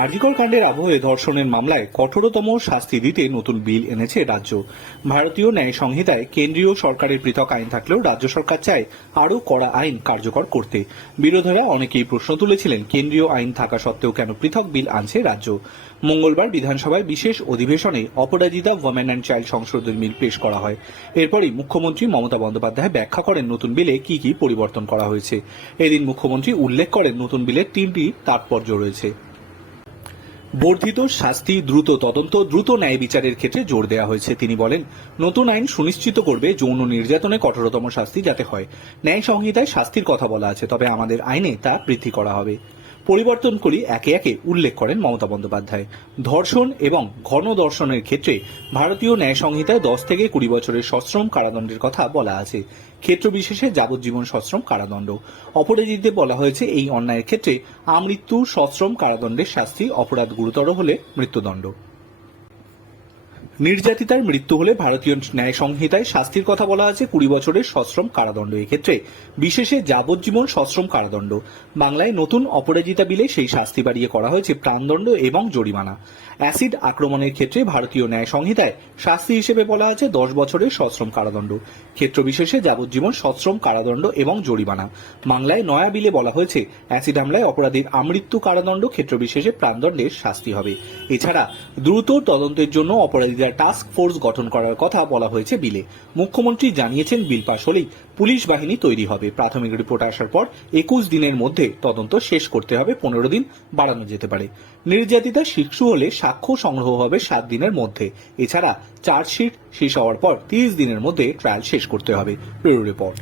আরজিকর কাণ্ডের আবহে ধর্ষণের মামলায় কঠোরতম শাস্তি দিতে নতুন বিল এনেছে রাজ্য। ভারতীয় ন্যায় সংহিতায় কেন্দ্রীয় সরকারের পৃথক আইন থাকলেও রাজ্য সরকার চায় আরও কড়া আইন কার্যকর করতে। বিরোধীরা অনেকেই প্রশ্ন তুলেছিলেন, কেন্দ্রীয় আইন থাকা সত্ত্বেও কেন পৃথক বিল আনছে রাজ্য? মঙ্গলবার বিধানসভায় বিশেষ অধিবেশনে অপরাজিতা ওমেন অ্যান্ড চাইল্ড সংশোধন বিল পেশ করা হয়। এরপরই মুখ্যমন্ত্রী মমতা বন্দ্যোপাধ্যায় ব্যাখ্যা করেন নতুন বিলে কি কি পরিবর্তন করা হয়েছে। এদিন মুখ্যমন্ত্রী উল্লেখ করেন, নতুন বিলের তিনটি তাৎপর্য রয়েছে। বর্ধিত শাস্তি, দ্রুত তদন্ত, দ্রুত ন্যায় বিচারের ক্ষেত্রে জোর দেওয়া হয়েছে, তিনি বলেন। নতুন আইন সুনিশ্চিত করবে যৌন নির্যাতনে কঠোরতম শাস্তি যাতে হয়। ন্যায় সংহিতায় শাস্তির কথা বলা আছে, তবে আমাদের আইনে তা বৃদ্ধি করা হবে। পরিবর্তনগুলি একে একে উল্লেখ করেন মমতা বন্দ্যোপাধ্যায়। ধর্ষণ এবং ঘন দর্শনের ক্ষেত্রে ভারতীয় ন্যায় সংহিতায় দশ থেকে কুড়ি বছরের সশ্রম কারাদণ্ডের কথা বলা আছে। ক্ষেত্র বিশেষে যাবজ্জীবন সশ্রম কারাদণ্ড। অপরাধীতে বলা হয়েছে এই অন্যায়ের ক্ষেত্রে আমৃত্যু সশ্রম কারাদণ্ডের শাস্তি অপরাধ গুরুতর হলে মৃত্যুদণ্ড। নির্যাতিতার মৃত্যু হলে ভারতীয় ন্যায় সংহিতায় শাস্তির কথা বলা আছে কুড়ি বছরের সশ্রম কারাদণ্ড। এক্ষেত্রে বিশেষে যাবজ্জীবন সশ্রম কারাদণ্ড। বাংলায় নতুন অপরাজিতা বিলে সেই শাস্তি বাড়িয়ে করা হয়েছে প্রাণদণ্ড এবং জরিমানা। অ্যাসিড আক্রমণের ক্ষেত্রে ভারতীয় ন্যায় সংহিতায় শাস্তি হিসেবে বলা আছে দশ বছরের সশ্রম কারাদণ্ড। ক্ষেত্র বিশেষে যাবজ্জীবন সশ্রম কারাদণ্ড এবং জরিমানা। বাংলায় নয়া বিলে বলা হয়েছে অ্যাসিড হামলায় অপরাধীর আমৃত্যু কারাদণ্ড ক্ষেত্র বিশেষে প্রাণদণ্ডের শাস্তি হবে। এছাড়া দ্রুত তদন্তের জন্য অপরাধীরা টাস্ক ফোর্স গঠন করার কথা বলা হয়েছে বিলে। মুখ্যমন্ত্রী জানিয়েছেন বিল পাশ হলেই পুলিশ বাহিনী তৈরি হবে। প্রাথমিক রিপোর্ট আসার পর একুশ দিনের মধ্যে তদন্ত শেষ করতে হবে, পনেরো দিন বাড়ানো যেতে পারে। নির্যাতিতা শিশু হলে সাক্ষ্য সংগ্রহ হবে সাত দিনের মধ্যে। এছাড়া চার্জশিট শেষ হওয়ার পর তিরিশ দিনের মধ্যে ট্রায়াল শেষ করতে হবে। রিপোর্ট